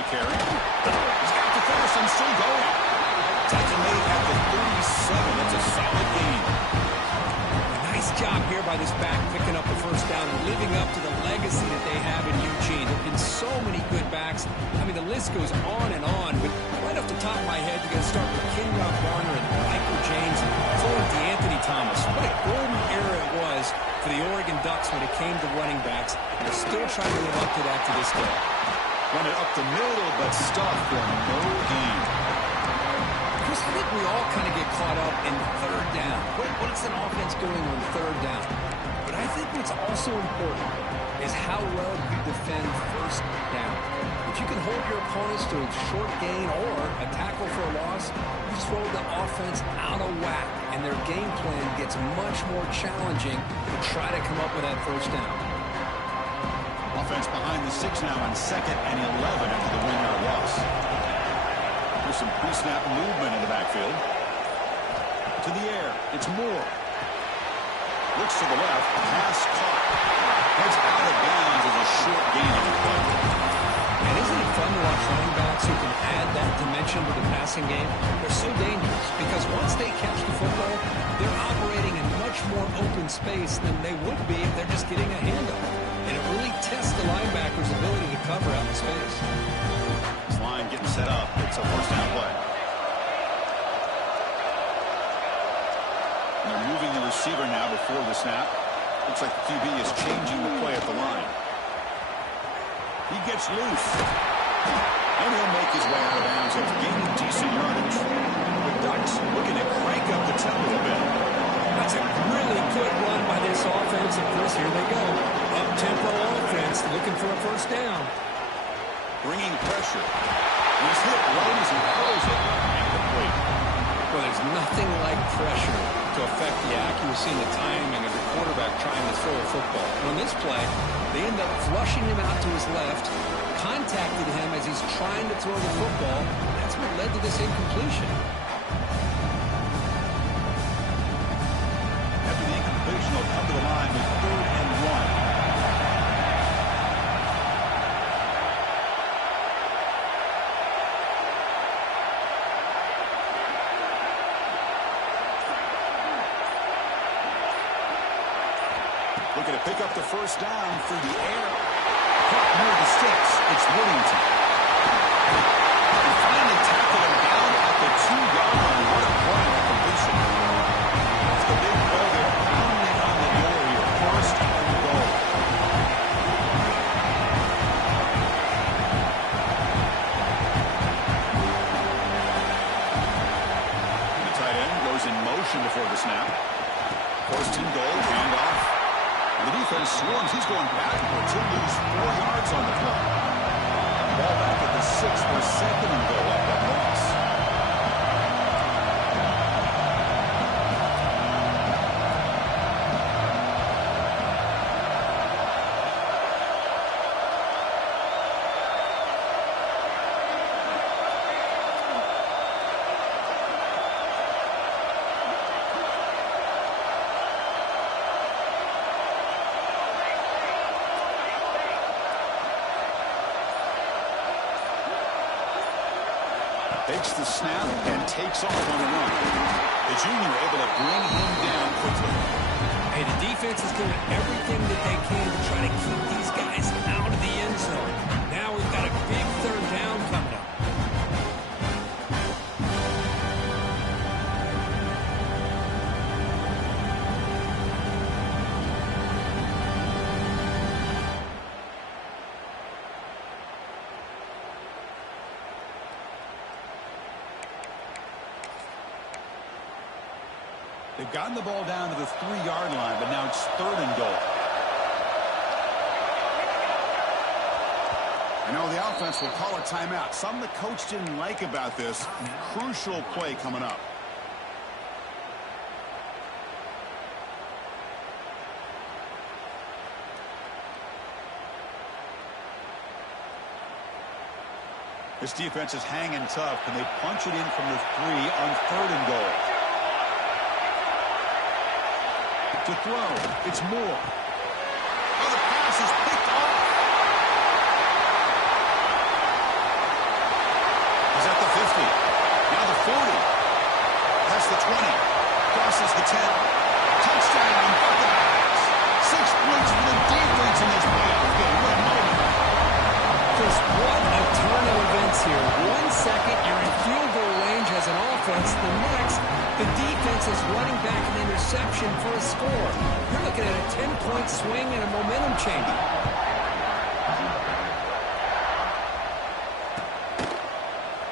the carry. He's got the finish and still going. Tackle made at the 37. That's a solid gain. Nice job here by this back picking up the first down and living up to the legacy that they have in Eugene. There have been so many good backs. I mean, the list goes on and on, but right off the top of my head, you got to start with Kenyon Barner and Michael James and Florent DeAnthony Thomas. What a golden era it was for the Oregon Ducks when it came to running backs. They're still trying to live up to that to this day. Run it up the middle, but stuffed for no gain. Chris, I think we all kind of get caught up in third down. What's an offense doing on third down? But I think what's also important is how well you defend first down. If you can hold your opponents to a short gain or a tackle for a loss, you throw the offense out of whack, and their game plan gets much more challenging to try to come up with that first down. Offense behind the 6 now on 2nd and 11 after the 1-yard loss. There's some pre-snap movement in the backfield. To the air, it's Moore. Looks to the left, pass caught. Heads out of bounds as a short gain on the play. And isn't it fun to watch running backs who can add that dimension to the passing game? They're so dangerous because once they catch the football, they're operating in much more open space than they would be if they're just getting a handoff. And it really tests the linebacker's ability to cover out in space. This line getting set up. It's a first down play. And they're moving the receiver now before the snap. Looks like the QB is changing the play at the line. He gets loose. And he'll make his way out of bounds. It's gaining decent yardage. The Ducks looking to crank up the tempo a bit. That's a really good run by this offense. And Chris, here they go. Up-tempo offense looking for a first down. Bringing pressure. He's hit right as he throws it. And complete. Well, there's nothing like pressure to affect the accuracy and the timing of the quarterback trying to throw a football. And on this play, they end up flushing him out to his left, contacted him as he's trying to throw the football. That's what led to this incompletion. After the incompletion, they'll come to the line with 3rd and 1. Looking to pick up the first down through the air. Caught near the sticks. It's Whittington. They finally tackle him down at the 2-yard line. What a play on completion. That's the big play there. Pounding on the door here. First and goal. The tight end goes in motion before the snap. First and goal. Handoff. The defense swarms. He's going backwards. He'll lose 4 yards on the play. Ball back at the 6 for 2nd and goal up that loss. Takes the snap and takes off on the run. The junior able to bring him down quickly. Hey, the defense is doing everything that they can to try to keep these guys out of the end zone. Now we've got a big 3rd down coming up. They've gotten the ball down to the 3-yard line, but now it's 3rd and goal. I know the offense will call a timeout. Something the coach didn't like about this. Crucial play coming up. This defense is hanging tough. Can they punch it in from the 3 on 3rd and goal? To throw, it's Moore. Oh, the pass is picked off. He's at the 50. Now the 40. Past the 20. Crosses the 10. Touchdown, Buckeyes. 6 points for the defense in this playoff game. What a moment. Chris, what a turn of events here. 1 second, you're in field goal range as an offense. The next, the defense is running back an interception for a score. You're looking at a 10-point swing and a momentum change.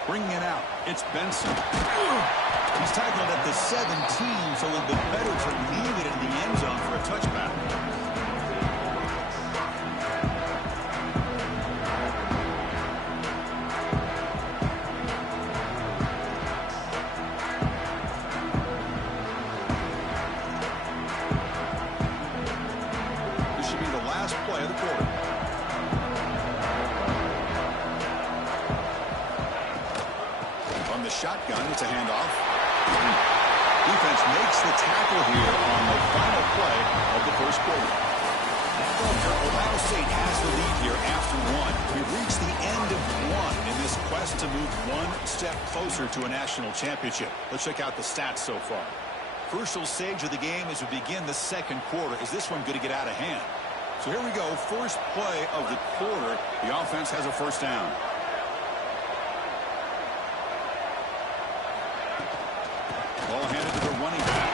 Bringing it out, it's Benson. He's tackled at the 17, so a little bit better to leave it in the end zone for a touchback. This should be the last play of the quarter. The shotgun, it's a handoff. Defense makes the tackle here on the final play of the first quarter. Ohio State has the lead here after 1. We've reached the end of 1 in this quest to move 1 step closer to a national championship. Let's check out the stats so far. Crucial stage of the game as we begin the second quarter. Is this one going to get out of hand? So here we go. First play of the quarter. The offense has a first down. Ball handed to the running back.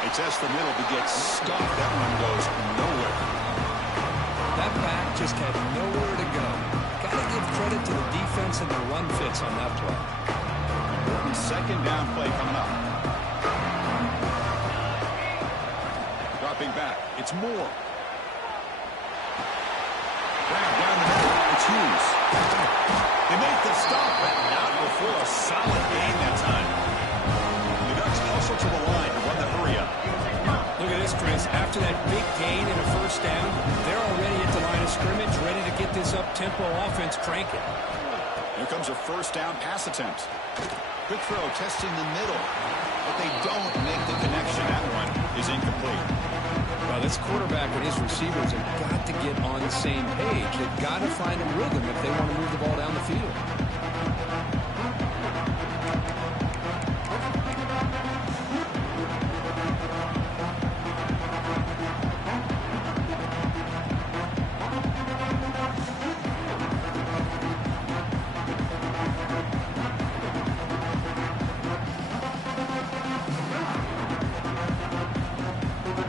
They test the middle to get stuffed. That one goes nowhere. That back just had nowhere to go. Got to give credit to the defense and the run fits on that play. Important second down play coming up. Dropping back. It's Moore. Grab down the middle. It's Hughes. They make the stop, but not before a solid gain that time. The Ducks hustle to the line to run the hurry up. Look at this, Chris. After that big gain and a first down, they're already at the line of scrimmage, ready to get this up-tempo offense cranking. Here comes a first down pass attempt. Quick throw, testing the middle. But they don't make the connection. That one is incomplete. Well, this quarterback and his receivers have got to get on the same page. They've got to find a rhythm if they want to move the ball down the field.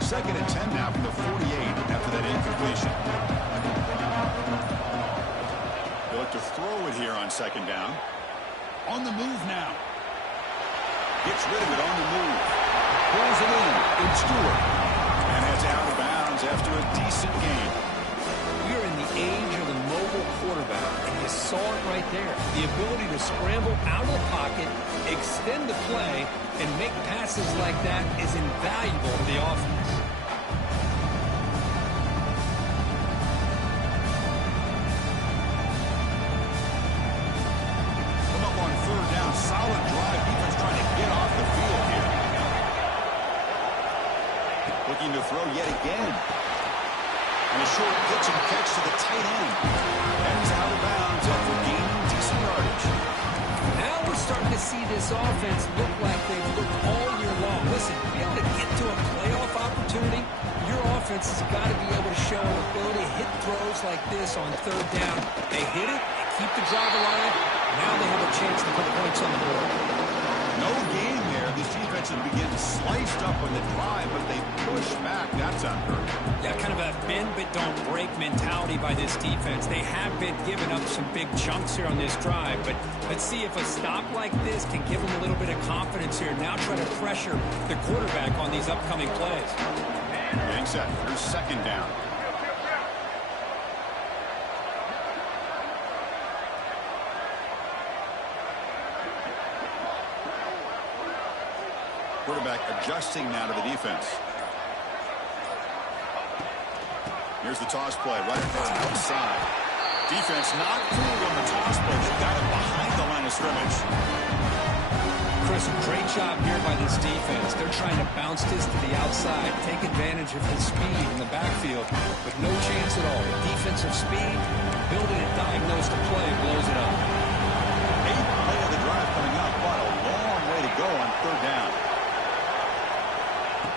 Second and 10 now from the 48 after that incompletion. They look to throw it here on second down. On the move now. Gets rid of it on the move. Pulls it in. It's Stewart. And heads out of bounds after a decent gain. We are in the age of the mobile quarterback, and you saw it right there. The ability to scramble out of the pocket, extend the play, and make passes like that is invaluable to the offense. Come up on third down. Solid drive. Defense trying to get off the field here. Looking to throw yet again. And a short pitch and catch to the tight end. And he's out of bounds after gaining decent yardage. Now we're starting to see this offense look like they've looked all year long. Listen, to be able to get to a playoff opportunity, your offense has got to be able to show an ability to hit throws like this on third down. They hit it, they keep the drive alive. Now they have a chance to put points on the board. No game there. This defense has begun sliced up on the drive, but they push back. That's unheard. Yeah, kind of a bend but don't break mentality by this defense. They have been giving up some big chunks here on this drive, but let's see if a stop like this can give them a little bit of confidence here. Now try to pressure the quarterback on these upcoming plays. Getting set for second down. Quarterback adjusting now to the defense. Here's the toss play right outside. Defense not cool on the toss play. They got it behind the line of scrimmage. Chris, a great job here by this defense. They're trying to bounce this to the outside, take advantage of his speed in the backfield, but no chance at all. Defensive speed, ability to diagnose the play, blows it up. third down.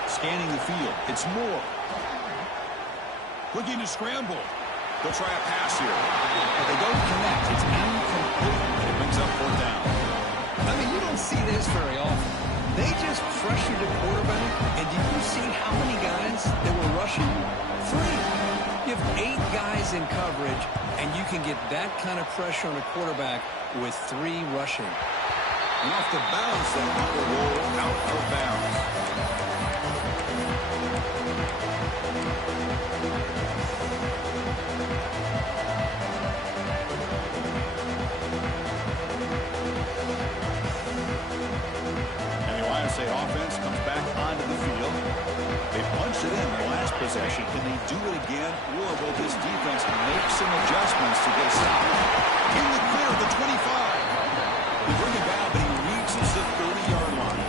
Scanning the field. It's Moore. Looking to scramble. They'll try a pass here. But they don't connect. It's incomplete. And it brings up fourth down. I mean, you don't see this very often. They just pressured the quarterback, and did you see how many guys they were rushing? 3. You have 8 guys in coverage, and you can get that kind of pressure on a quarterback with 3 rushing. And off the bounce, that will roll out of bounds. State offense comes back onto the field. They punched it in their last possession. Can they do it again, or will this defense make some adjustments to get a stop? In the clear at the 25. They bring it down, but he reaches the 30-yard line.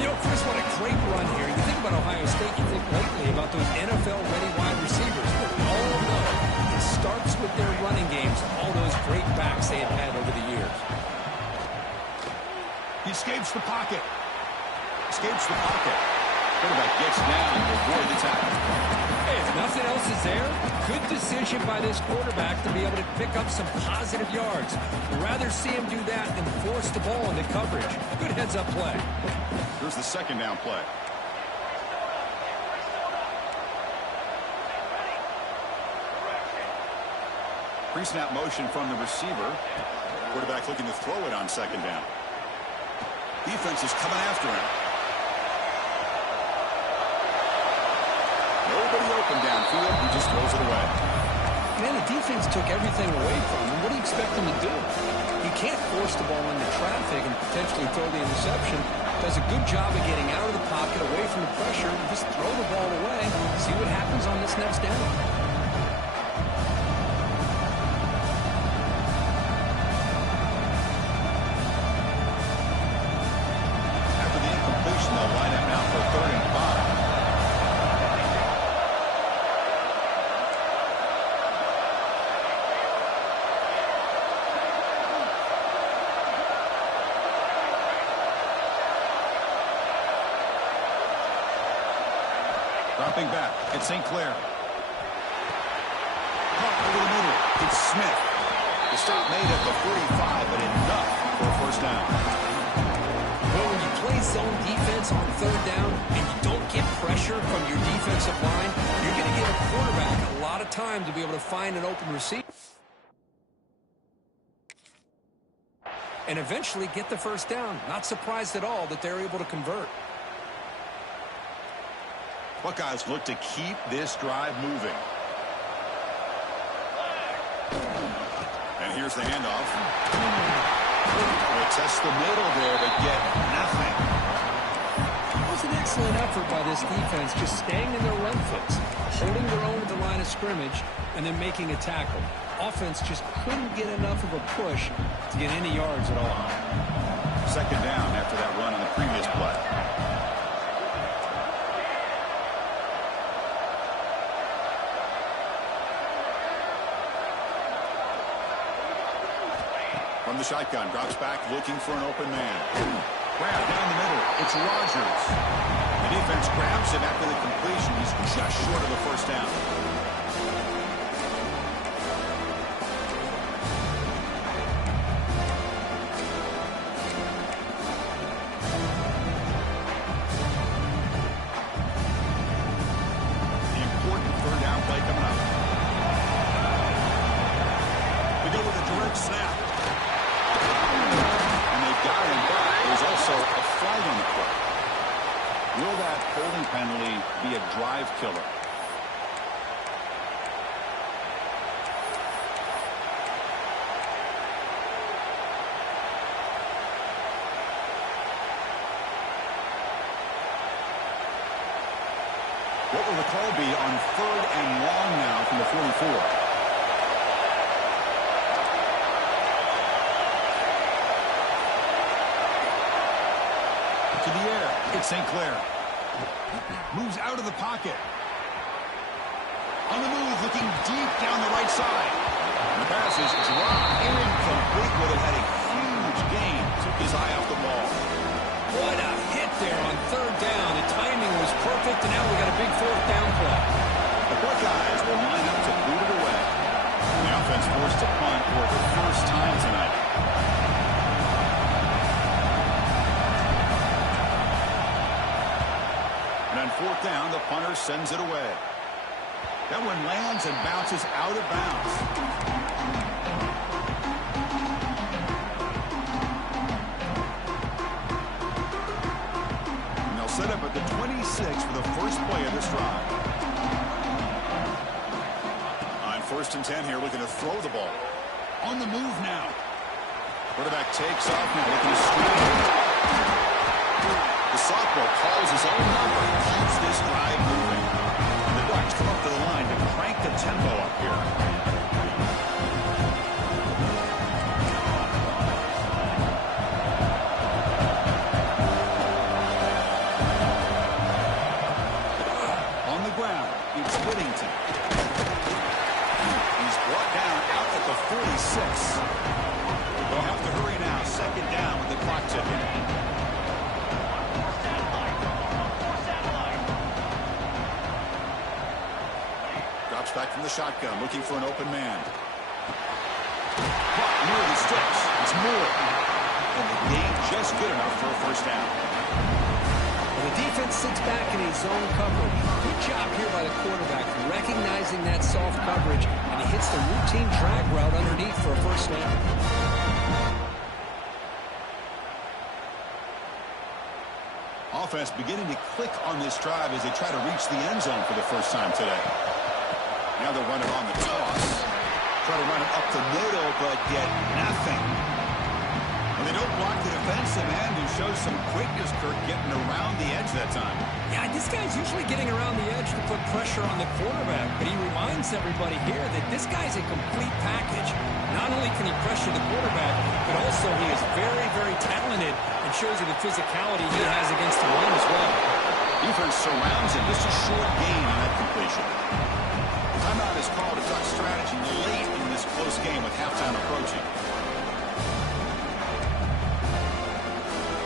You know, Chris, what a great run here. You think about Ohio State, you think lately about those NFL-ready wide receivers. But we all know it starts with their running games, all those great backs they have had over the years. He escapes the pocket. Escapes the pocket. Quarterback gets down to avoid the tackle. Hey, if nothing else is there, good decision by this quarterback to be able to pick up some positive yards. I'd rather see him do that than force the ball into coverage. Good heads-up play. Here's the second down play. Pre-snap motion from the receiver. Quarterback looking to throw it on second down. Defense is coming after him. Nobody open downfield. He just throws it away. Man, the defense took everything away from him. What do you expect him to do? You can't force the ball into traffic and potentially throw the interception. Does a good job of getting out of the pocket, away from the pressure, and just throw the ball away. See what happens on this next down. Dropping back at St. Clair. Caught over the middle. It's Smith. The stop made at the 45, but enough for a first down. Well, when you play zone defense on third down and you don't get pressure from your defensive line, you're going to give a quarterback a lot of time to be able to find an open receiver and eventually get the first down. Not surprised at all that they're able to convert. Buckeyes look to keep this drive moving. And here's the handoff. They test the middle there, but get nothing. It was an excellent effort by this defense, just staying in their run fits, holding their own at the line of scrimmage, and then making a tackle. Offense just couldn't get enough of a push to get any yards at all. Second down after that run on the previous play. From the shotgun, drops back, looking for an open man. Grab down the middle. It's Rogers. The defense grabs him after the completion. He's just short of the first down. The important third down play coming up. We go with a direct snap. Got him, but there's also a flag on the play. Will that holding penalty be a drive killer? What will the call be on third and long now from the 44? To the air. It's St. Clair. Moves out of the pocket. On the move, looking deep down the right side. And the pass is dropped incomplete. Would have had a huge gain. Took his eye off the ball. Well, there on third down. The timing was perfect, and now we got a big fourth down play. The Buckeyes will line up to boot it away. The offense forced to punt for the first time tonight. And on fourth down, the punter sends it away. That one lands and bounces out of bounds. And they'll set up at the 26 for the first play of this drive. On 1st and 10 here, looking to throw the ball. On the move now. Quarterback takes off now, looking to screen. The sophomore calls his own number and keeps this drive moving. And the Ducks come up to the line to crank the tempo up here. On the ground, it's Whittington. He's brought down out at the 46. They'll have to hurry now. 2nd down with the clock ticking. Back from the shotgun, looking for an open man. Caught near the sticks. It's Moore. And the game just good enough for a first down. Well, the defense sits back in a zone coverage. Good job here by the quarterback, recognizing that soft coverage, and he hits the routine drag route underneath for a first down. Offense beginning to click on this drive as they try to reach the end zone for the first time today. Now they'll run it on the toss. Try to run it up the middle, but get nothing. And they don't block the defensive end, who shows some quickness, Kirk, getting around the edge that time. Yeah, this guy's usually getting around the edge to put pressure on the quarterback, but he reminds everybody here that this guy's a complete package. Not only can he pressure the quarterback, but also he is very, very talented and shows you the physicality he has against the run as well. Defense surrounds him. Just a short gain on that completion. Timeout is called a Duck strategy late in this close game with halftime approaching.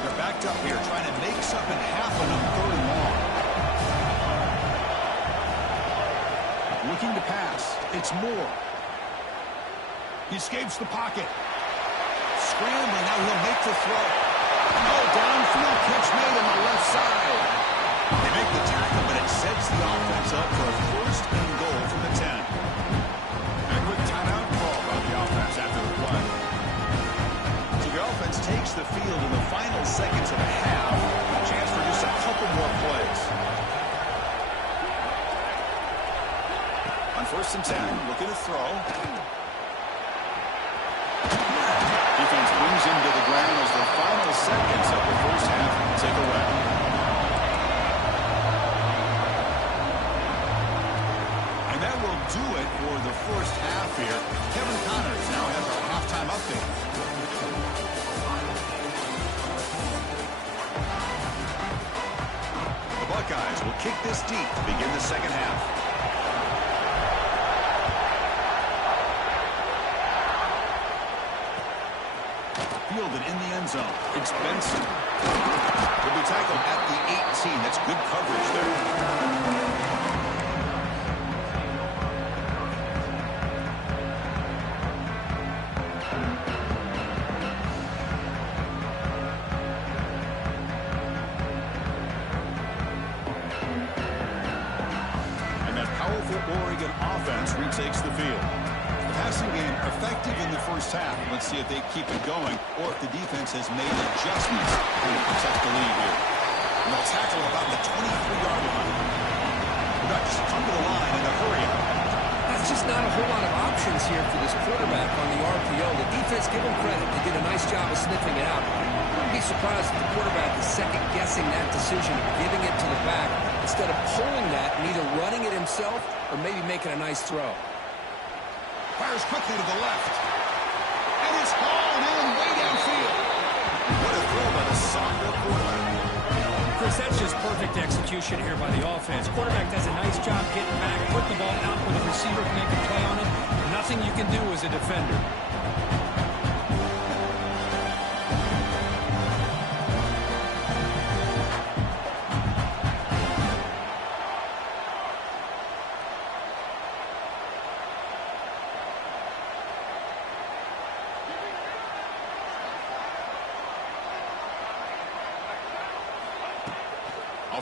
They're backed up here trying to make something happen on 3rd and long. Looking to pass. It's Moore. He escapes the pocket. Scrambling. Now he'll make the throw. Oh, downfield catch made on the left side. They make the tackle, but it sets the offense up for a 1st and goal from the 10. And with timeout call by the offense after the play. So the offense takes the field in the final seconds of the half. A chance for just a couple more plays. On 1st and 10, looking to throw. Defense brings him to the ground as the final seconds of the first half take away. And that will do it for the first half here. Kevin Connors now has our halftime update. The Buckeyes will kick this deep to begin the second half. Fielded in the end zone. It's Benson. Will be tackled at the 18. That's good coverage there. And that powerful Oregon offense retakes the field. Passing game effective in the first half. Let's see if they keep it going or if the defense has made adjustments to protect the lead here. And they'll tackle about the 23-yard line. The Ducks come to the line in a hurry. That's just not a whole lot of options here for this quarterback on the RPO. The defense, give them credit. They did a nice job of sniffing it out. I wouldn't be surprised if the quarterback is second-guessing that decision of giving it to the back instead of pulling that and either running it himself or maybe making a nice throw. Fires quickly to the left. And it's hauled in way downfield. What a throw by the sophomore quarterback. Chris, that's just perfect execution here by the offense. Quarterback does a nice job getting back, put the ball out where the receiver can make a play on it. Nothing you can do as a defender.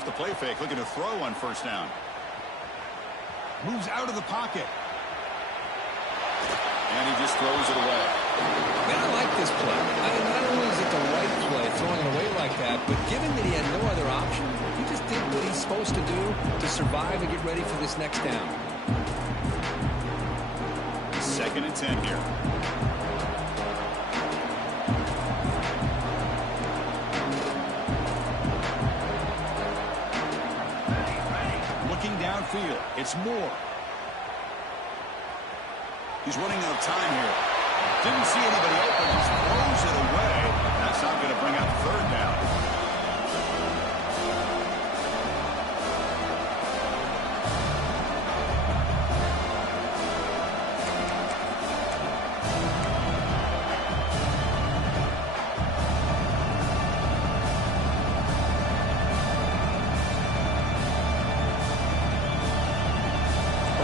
off the play fake, looking to throw on first down. Moves out of the pocket. And he just throws it away. Man, I like this play. Not only is it the right play, throwing it away like that, but given that he had no other option, he just did what he's supposed to do to survive and get ready for this next down. 2nd and 10 here. Looking downfield, it's Moore. He's running out of time here. Didn't see anybody open. Just throws it away. That's not going to bring up 3rd down.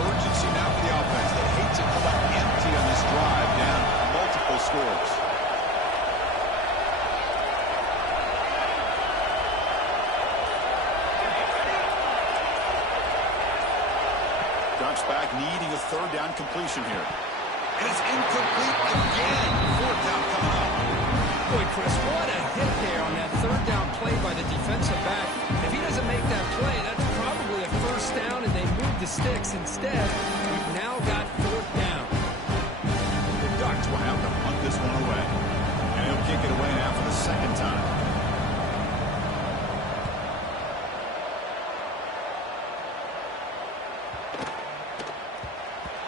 Urgency now for the offense. They hate to come up empty on this drive, down multiple scores. Drops back, needing a 3rd down completion here. And it's incomplete again. 4th down coming up. Boy, Chris, what a hit there on that 3rd down play by the defensive back. If he doesn't make that play, that's probably a 1st down, and they move the sticks. Instead, we've now got 4th down. The Ducks will have to punt this one away. And he'll kick it away now for the 2nd time.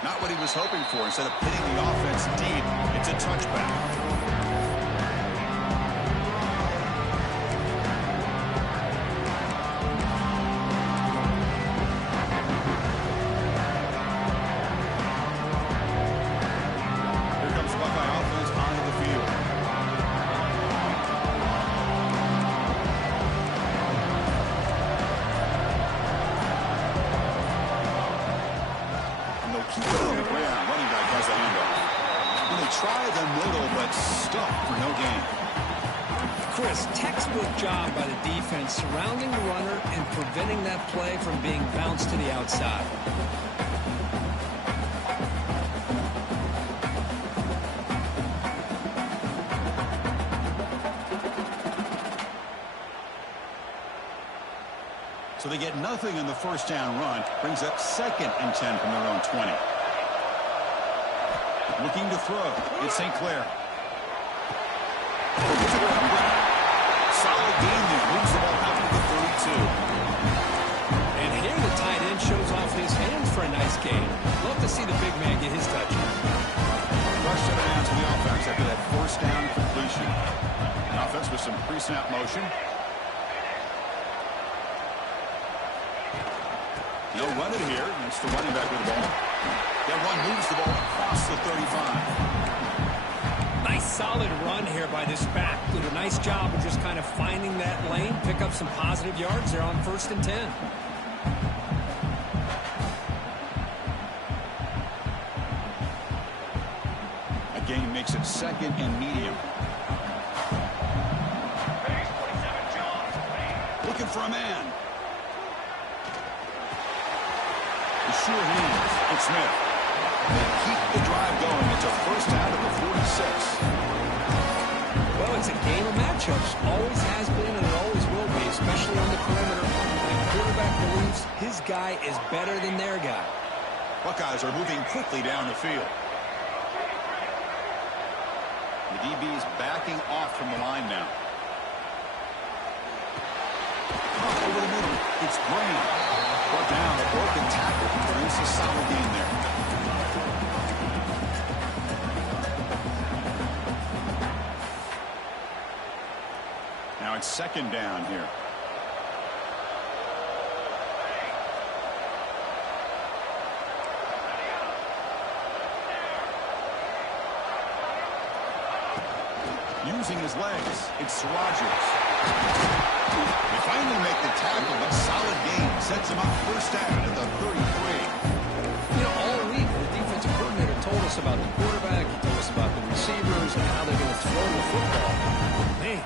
Not what he was hoping for. Instead of pitting the offense deep, it's a touchback. Try the middle, but stuck for no gain. Chris, textbook job by the defense surrounding the runner and preventing that play from being bounced to the outside. So they get nothing on the 1st down run. Brings up 2nd and 10 from their own 20. Looking to throw. It's St. Clair. Solid game there. Moves the ball out to the 32. And here the tight end shows off his hands for a nice game. Love to see the big man get his touch. Rush to the hands of the offense after that 1st down completion. Offense with some pre-snap motion. No run it here. It's the running back with the ball. That run moves the ball across the 35. Nice solid run here by this back. Did a nice job of just kind of finding that lane, pick up some positive yards there on 1st and 10. A gain makes it 2nd and medium. Looking for a man. Sure hands. It's Smith. They keep the drive going. It's a 1st down at the 46. Well, it's a game of matchups. Always has been and it always will be, especially on the perimeter. The quarterback believes his guy is better than their guy. Buckeyes are moving quickly down the field. The DB is backing off from the line now. Over the middle. It's Graham. Brought down, a broken tackle. Produce a solid gain there. Now it's 2nd down here. Using his legs, it's Rogers. They finally make the tackle, but solid gain. Sets him up 1st down at the 33. You know, all week, the defensive coordinator told us about the quarterback. He told us about the receivers and how they're going to throw the football. Man,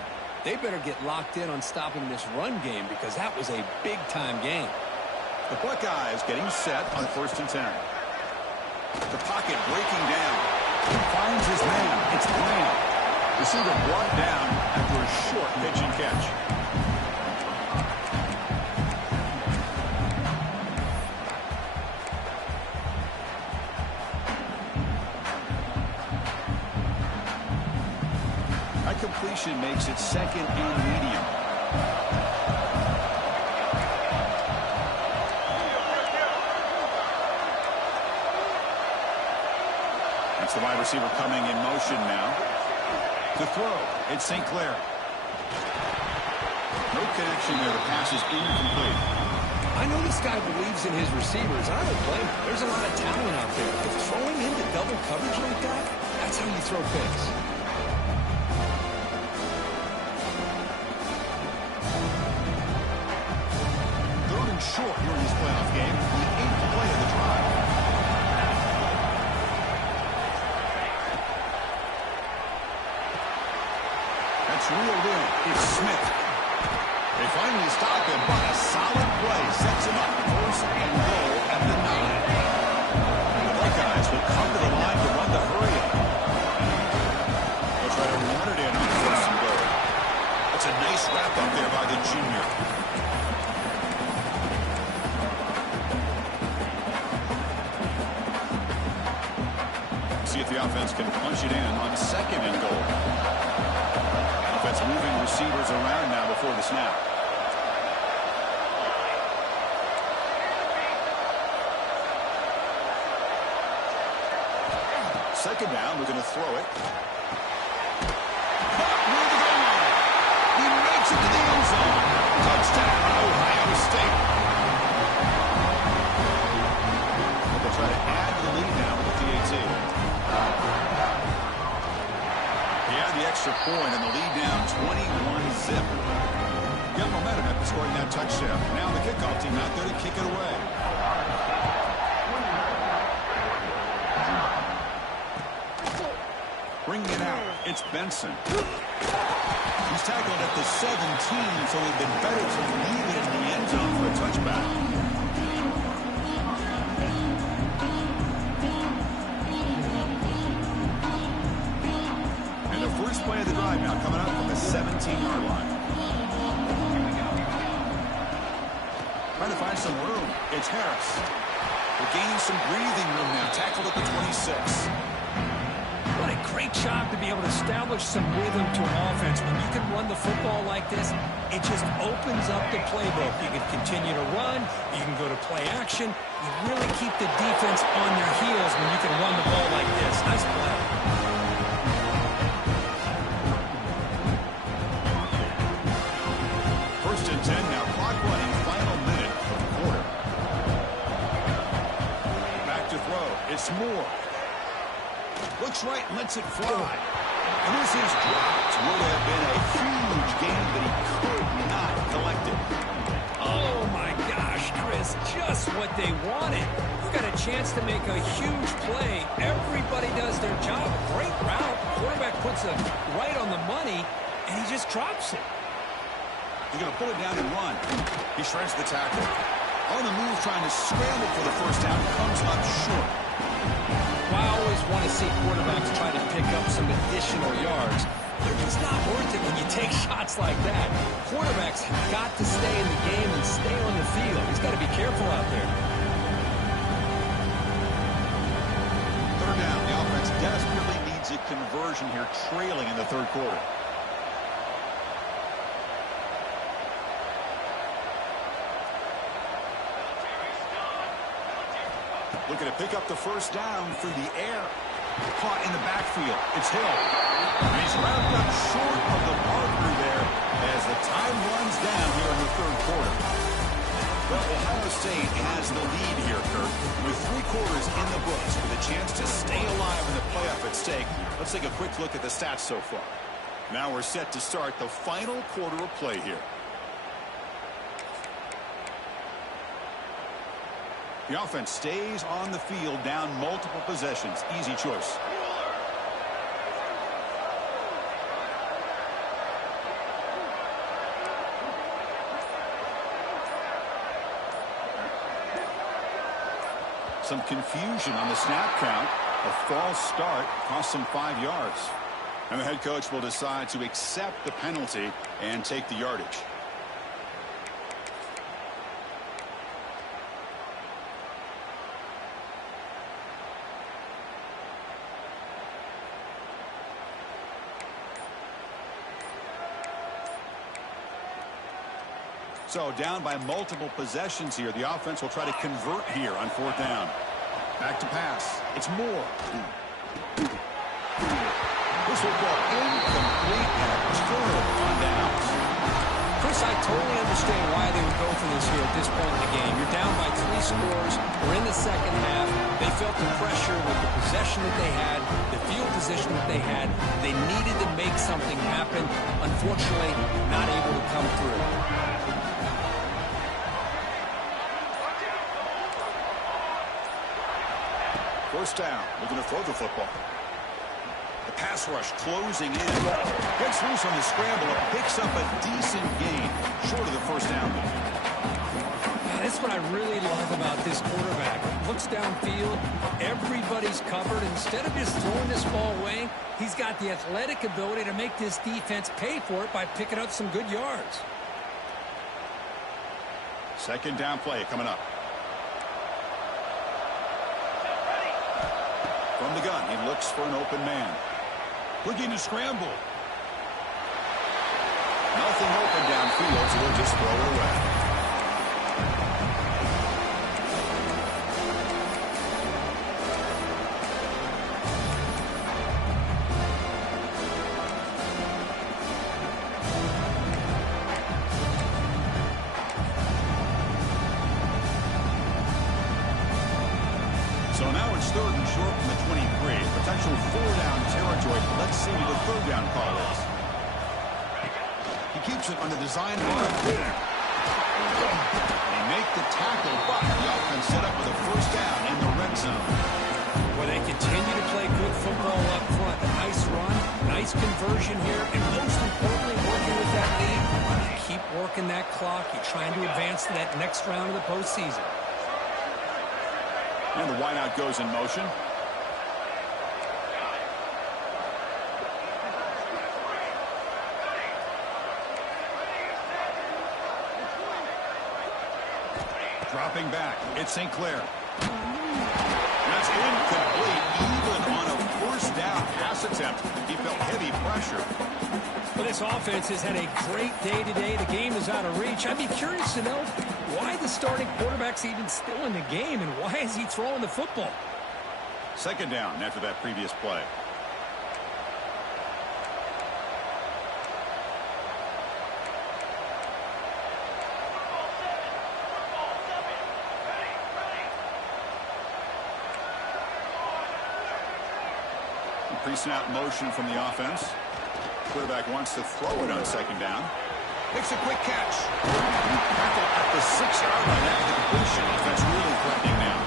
they better get locked in on stopping this run game because that was a big-time game. The Buckeyes getting set on 1st and 10. The pocket breaking down. Finds his man. It's Graham. Receiver brought down after a short pitch and catch. That completion makes it 2nd and medium. That's the wide receiver coming in motion now. To throw, it's St. Clair. No connection there. The pass is incomplete. I know this guy believes in his receivers. I don't blame him. There's a lot of talent out there. But throwing into double coverage like that, that's how you throw picks. Third and short here in this playoff game. The 8th play of the drive. That's reeled in. It's Smith. They finally stop him, but a solid play sets him up. 1st and goal at the 9. The Buckeyes will come to the line to run the hurry up. They'll try to run it in on 1st and goal. That's a nice wrap up there by the junior. See if the offense can punch it in on 2nd and goal. Offense moving receivers around now before the snap. Second down, we're going to throw it. Near the goal line. He makes it to the end zone. Touchdown, Ohio State. But they'll try to add to the lead now with the PAT. He had the extra point and the lead down 21-zip. Got momentum after scoring that touchdown. Now the kickoff team out there to kick it away. Bringing it out, it's Benson. He's tackled at the 17, so it would have been better to leave it in the end zone for a touchback. And the first play of the drive now coming up from the 17-yard line. Trying to find some room. It's Harris. They're gaining some breathing room now. Tackled at the 26. What a great job to be able to establish some rhythm to an offense. When you can run the football like this, it just opens up the playbook. You can continue to run. You can go to play action. You really keep the defense on their heels when you can run the ball like this. Nice play. First and 10 now. Clock running. Final minute of the quarter. Back to throw. It's Moore. Looks right and lets it fly. And this is dropped. Would have been a huge game, but he could not collect it. Oh, my gosh, Chris. Just what they wanted. You got a chance to make a huge play. Everybody does their job. Great route. Quarterback puts it right on the money, and he just drops it. He's going to pull it down and run. He shreds the tackle. On the move, trying to scramble for the first down. Comes up short. Well, I always want to see quarterbacks try to pick up some additional yards. They're just not worth it when you take shots like that. Quarterbacks have got to stay in the game and stay on the field. He's got to be careful out there. Third down. The offense desperately needs a conversion here, trailing in the third quarter. Looking to pick up the first down through the air. Caught in the backfield. It's Hill. And he's wrapped up short of the marker there as the time runs down here in the third quarter. Well, Ohio State has the lead here, Kurt, with 3 quarters in the books with a chance to stay alive in the playoff at stake. Let's take a quick look at the stats so far. Now we're set to start the final quarter of play here. The offense stays on the field, down multiple possessions. Easy choice. Some confusion on the snap count. A false start cost them 5 yards. And the head coach will decide to accept the penalty and take the yardage. So down by multiple possessions here. The offense will try to convert here on 4th down. Back to pass. It's Moore. This will go incomplete and a turnover on downs. Chris, I totally understand why they would go for this here at this point in the game. You're down by 3 scores. We're in the second half. They felt the pressure with the possession that they had, the field position that they had. They needed to make something happen. Unfortunately, not able to come through. First down, looking to throw the football. The pass rush closing in. Gets loose on the scramble and picks up a decent gain, short of the first down. That's what I really love about this quarterback. Looks downfield, everybody's covered. Instead of just throwing this ball away, he's got the athletic ability to make this defense pay for it by picking up some good yards. Second down play coming up. From the gun, he looks for an open man. Looking to scramble. Nothing open downfield, so he'll just throw it away. So now it's 3rd and short from the 23. Potential 4-down territory. Let's see what the 3rd down call is. He keeps it on the design mark. They make the tackle, but the offense set up with a 1st down in the red zone. Where they continue to play good football up front. A nice run, nice conversion here, and most importantly, working with that lead. You keep working that clock. You're trying to advance to that next round of the postseason. And the wideout goes in motion. Dropping back, it's St. Clair. That's incomplete, even on a 1st down pass attempt. He felt heavy pressure. Well, this offense has had a great day today. The game is out of reach. I'd be curious to know why the starting quarterback's even still in the game and why is he throwing the football? 2nd down after that previous play. Pre-snap motion from the offense. Quarterback wants to throw it on 2nd down. Makes a quick catch. Tackle at the 6-yard line after the completion. That's really threatening now.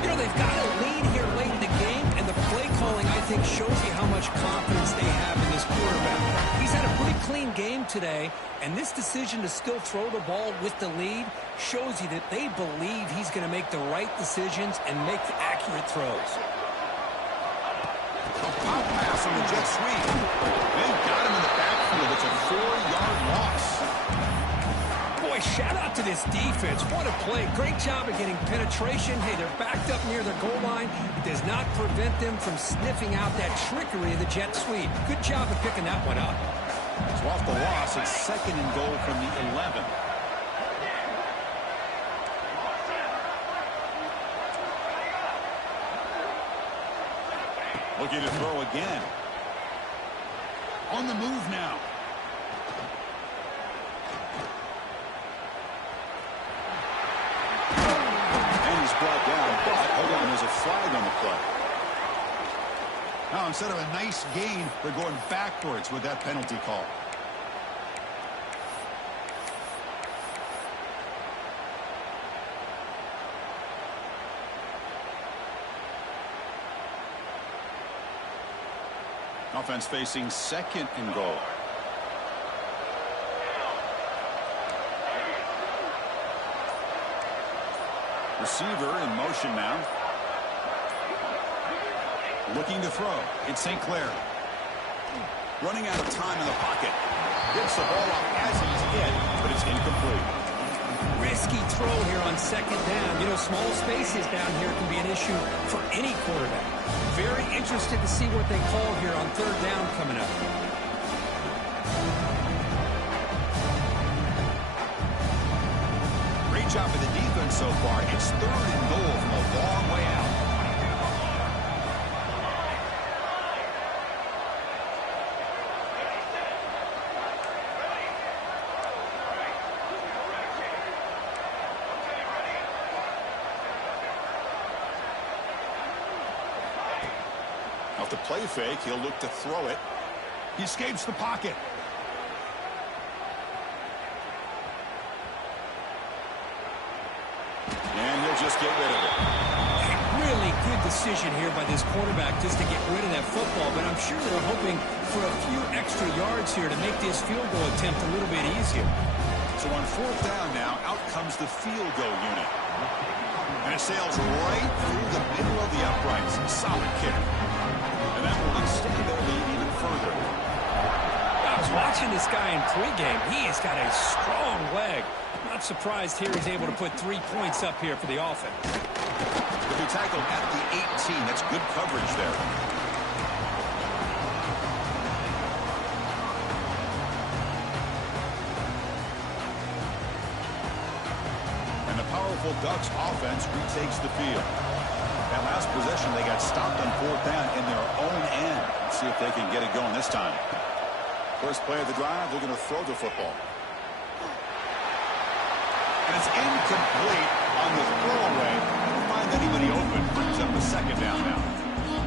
You know, they've got a lead here late in the game, and the play calling, I think, shows you how much confidence they have in this quarterback. He's had a pretty clean game today, and this decision to still throw the ball with the lead shows you that they believe he's going to make the right decisions and make the accurate throws. A pop pass on the jet sweep. They got him in the backfield. It's a 4-yard loss. Boy, shout out to this defense. What a play. Great job of getting penetration. Hey, they're backed up near their goal line. It does not prevent them from sniffing out that trickery of the jet sweep. Good job of picking that one up. So off the loss, it's 2nd and goal from the 11. Looking to throw again. On the move now. And he's brought down, but hold on, there's a flag on the play. Now, instead of a nice gain, they're going backwards with that penalty call. Offense facing 2nd and goal. Receiver in motion now. Looking to throw. It's St. Clair. Running out of time in the pocket. Gets the ball up as he's hit, but it's incomplete. Risky throw here on second down. You know, small spaces down here can be an issue for any quarterback. Very interested to see what they call here on third down coming up. Great job by the defense so far. It's third and goal from a long way out. Off the play fake, he'll look to throw it. He escapes the pocket. And he'll just get rid of it. A really good decision here by this quarterback just to get rid of that football, but I'm sure they're hoping for a few extra yards here to make this field goal attempt a little bit easier. So on fourth down now, out comes the field goal unit. And it sails right through the middle of the uprights. Solid kick. And that will extend their lead even further. I was watching this guy in pregame. He has got a strong leg. Not surprised here he's able to put 3 points up here for the offense. If he tackled at the 18, that's good coverage there. And the powerful Ducks offense retakes the field. That last possession, they got stopped on fourth down in their own end. Let's see if they can get it going this time. First play of the drive, they're going to throw the football. And it's incomplete on the throwaway. Don't find anybody open. Brings up the second down now.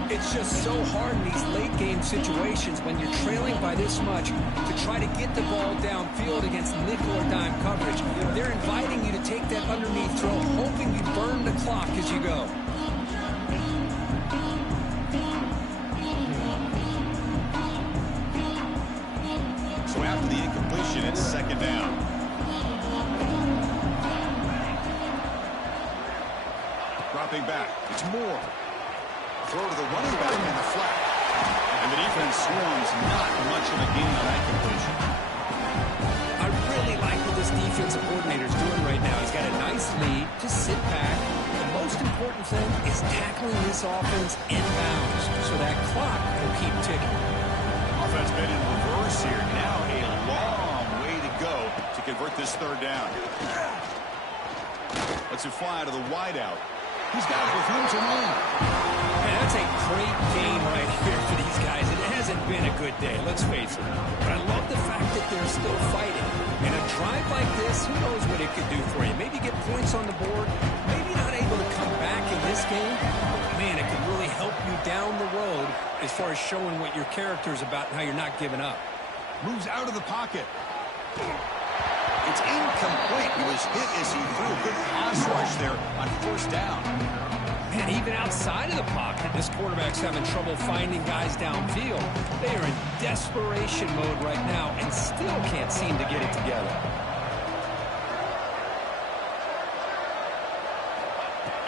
It's just so hard in these late-game situations when you're trailing by this much to try to get the ball downfield against nickel or dime coverage. They're inviting you to take that underneath throw, hoping you burn the clock as you go. So after the incompletion, it's second down. Dropping back. It's Moore. Throw to the running back in the flat. And the defense swarms not much of a gain on that completion. I really like what this defensive coordinator is doing right now. He's got a nice lead. Just sit back. The most important thing is tackling this offense in bounds so that clock will keep ticking. Offense been in reverse here. Now a long way to go to convert this third down. Lets it fly to the wideout. He's got it with room to run. Man, that's a great game right here for these guys. It hasn't been a good day, let's face it. But I love the fact that they're still fighting. And a drive like this, who knows what it could do for you. Maybe get points on the board. Maybe not able to come back in this game. But, man, it could really help you down the road as far as showing what your character is about and how you're not giving up. Moves out of the pocket. It's incomplete. He was hit as he threw. Good pass rush there on first down. And even outside of the pocket, this quarterback's having trouble finding guys downfield. They are in desperation mode right now and still can't seem to get it together.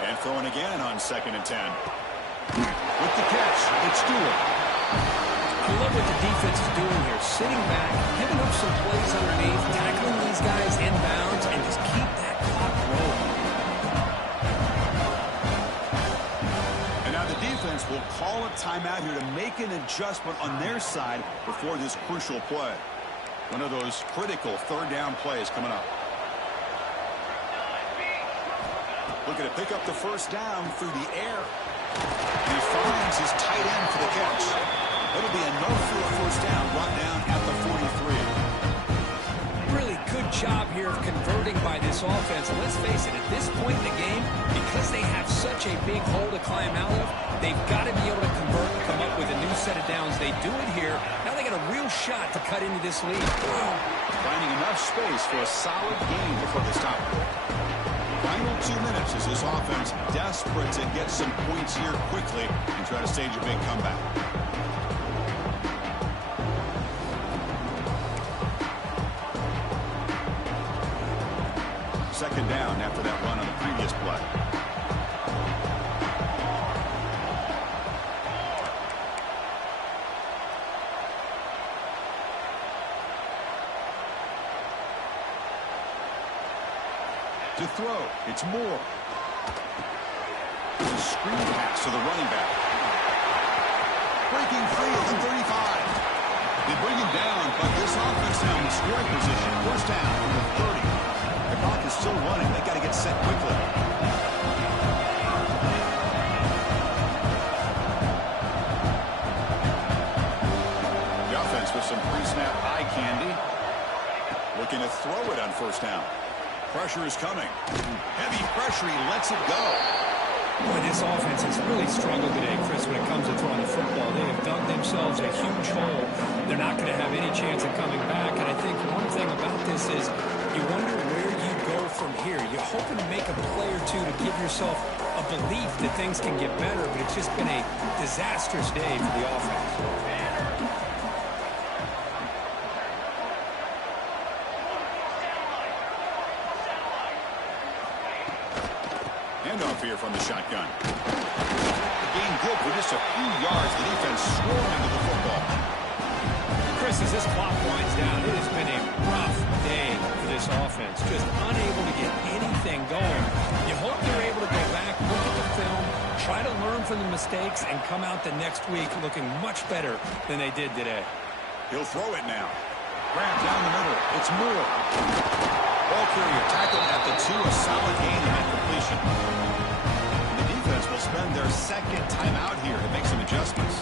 And throwing again on 2nd and 10. With the catch, it's Stewart. I love what the defense is doing here. Sitting back, giving up some plays underneath, tackling these guys inbounds, and just keep that clock rolling. And now the defense will call a timeout here to make an adjustment on their side before this crucial play. One of those critical third down plays coming up. Looking to pick up the first down through the air. He finds his tight end for the catch. It'll be enough for a first down, brought down at the 43. Really good job here of converting by this offense. And let's face it, at this point in the game, because they have such a big hole to climb out of, they've got to be able to convert and come up with a new set of downs. They do it here. Now they got a real shot to cut into this lead. Finding enough space for a solid game before they stop. Final 2 minutes as this offense desperate to get some points here quickly and try to stage a big comeback. Second down after that run on the previous play. To throw, it's Moore. A screen pass to the running back. Breaking free at the 35. They bring him down, but this offense now in scoring position. First down from the 30. The clock is still running. They got to get set quickly. The offense with some pre-snap eye candy. Looking to throw it on first down. Pressure is coming. Heavy pressure. He lets it go. Boy, this offense has really struggled today, Chris, when it comes to throwing the football. They have dug themselves a huge hole. They're not going to have any chance of coming back. And I think one thing about this is you wonder where you go from here. You're hoping to make a play or two to give yourself a belief that things can get better, but it's just been a disastrous day for the offense. Handoff here from the shotgun. The game good for just a few yards. The defense swarming to the football. Chris, as this clock winds down, it has been a rough day for this offense. Just unable to get anything going. You hope they're able to go back, look at the film, try to learn from the mistakes, and come out the next week looking much better than they did today. He'll throw it now. Grab down the middle. It's Moore. Ball carrier tackled at the 2. A solid gain in that completion. The defense will spend their second timeout here to make some adjustments.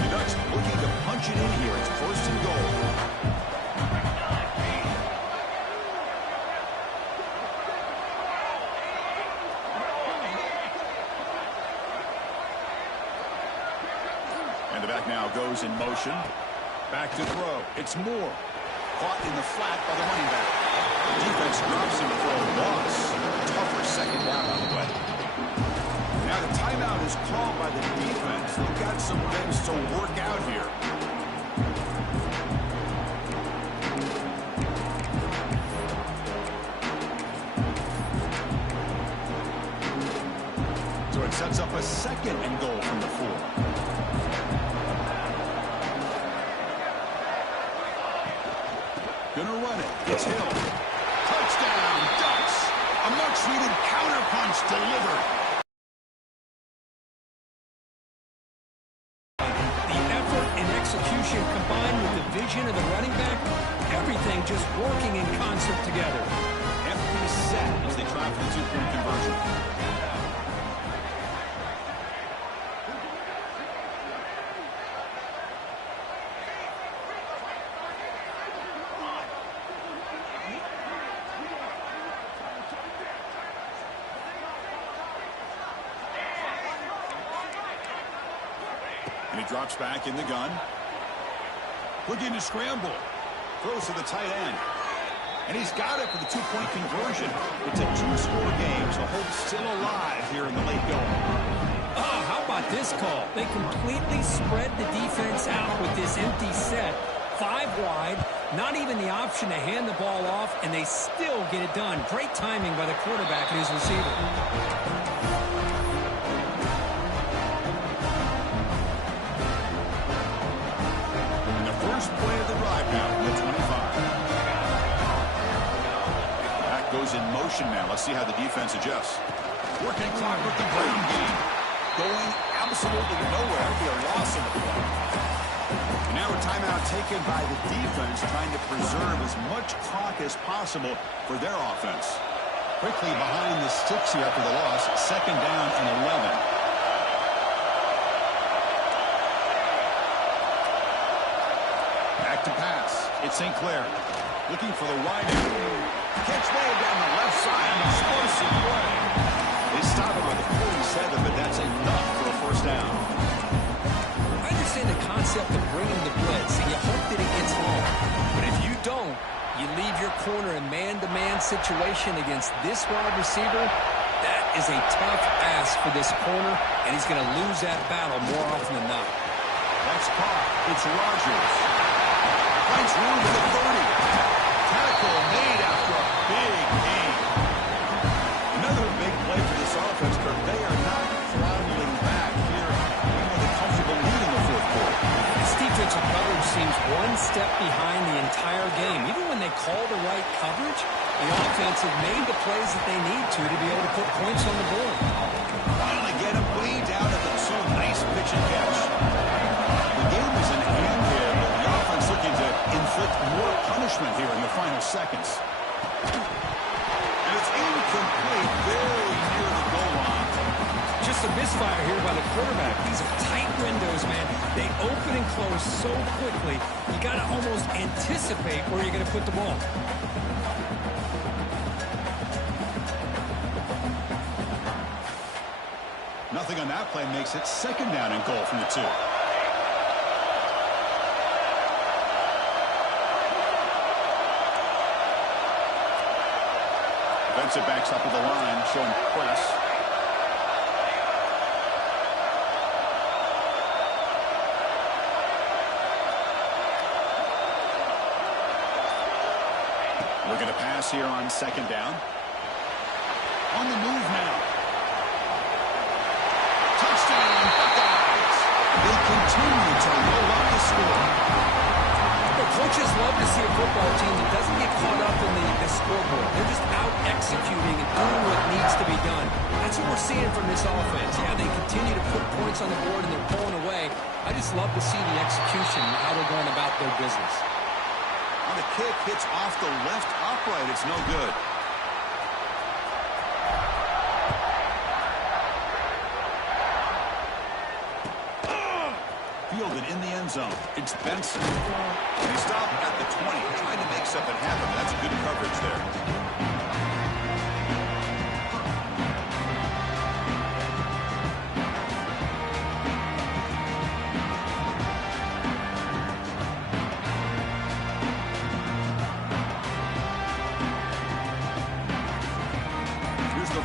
The Ducks looking to punch it in here. It's first and goal. And the back now goes in motion. Back to throw. It's Moore. Caught in the flat by the running back. The defense drops him for a loss. Tougher second down on the way. Now the timeout is called by the defense. They've got some things to work out here. So it sets up a second and goal from the 4. Gonna run it. It's Hill. Touchdown, Ducks. A much-needed counterpunch delivered. The effort and execution combined with the vision of the running back, everything just working in concert together. Empty set as they try for the 2-point conversion. And he drops back in the gun. Looking to scramble. Throws to the tight end. And he's got it for the 2-point conversion. It's a 2-score game, so hope's still alive here in the late going. Oh, how about this call? They completely spread the defense out with this empty set. 5 wide, not even the option to hand the ball off, and they still get it done. Great timing by the quarterback and his receiver. First play of the drive now from the 25. Back goes in motion now. Let's see how the defense adjusts. Working clock with the Brown game. Going absolutely nowhere. It'll be a loss in the play. And now a timeout taken by the defense, trying to preserve as much clock as possible for their offense. Quickly behind the sticks here after the loss. Second down and 11. To pass. It's St. Clair. Looking for the wide end. Catch made down the left side. An explosive play. They stop it with a 47, but that's enough for a first down. I understand the concept of bringing the blitz, and you hope that it gets home. But if you don't, you leave your corner in man-to-man situation against this wide receiver. That is a tough ask for this corner, and he's going to lose that battle more often than not. That's caught. It's Rogers. Finds room to the 30. Tackle made after a big gain. Another big play for this offense, but they are not throttling back here. Even with a comfortable lead in the fourth quarter. step behind the entire game. Even when they call the right coverage, the offense has made the plays that they need to be able to put points on the board. Finally get him way down at the 2. Nice pitch and catch. The game is in hand here, but the offense looking to inflict more punishment here in the final seconds. And it's incomplete, very near the goal line. Just a misfire here by the quarterback. These are tight windows, man. They open and close so quickly, you got to almost anticipate where you're going to put the ball. Nothing on that play makes it second down and goal from the 2. Defensive backs up at the line, showing press. Looking to pass here on second down. On the move now. Touchdown, Buckeyes. They continue to roll up the score. The coaches love to see a football team that doesn't get caught up in the scoreboard. They're just out executing and doing what needs to be done. That's what we're seeing from this offense. Yeah, they continue to put points on the board and they're pulling away. I just love to see the execution and how they're going about their business. And the kick hits off the left upright. It's no good. Fielded in the end zone. It's Benson. He stopped at the 20, trying to make something happen. That's good coverage there.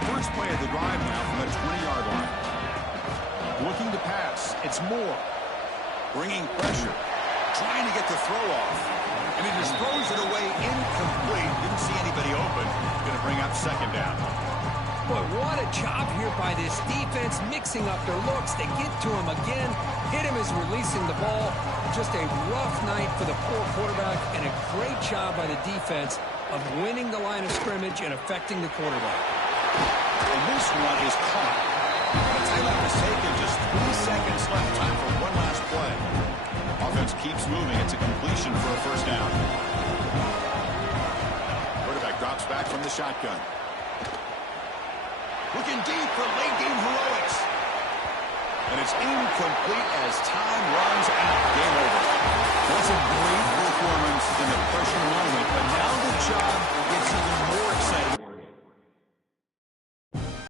First play of the drive now from the 20-yard line. Looking to pass. It's Moore. Bringing pressure. Trying to get the throw off. And he just throws it away incomplete. Didn't see anybody open. Going to bring up second down. Boy, what a job here by this defense, mixing up their looks. They get to him again. Hit him as releasing the ball. Just a rough night for the poor quarterback, and a great job by the defense of winning the line of scrimmage and affecting the quarterback. And this one is caught. The timeout is taken. Just 3 seconds left. Time for one last play. Offense keeps moving. It's a completion for a first down. Quarterback drops back from the shotgun. Looking deep for late game heroics. And it's incomplete as time runs out. Game over. That's a great performance in the pressure moment. But now the job gets even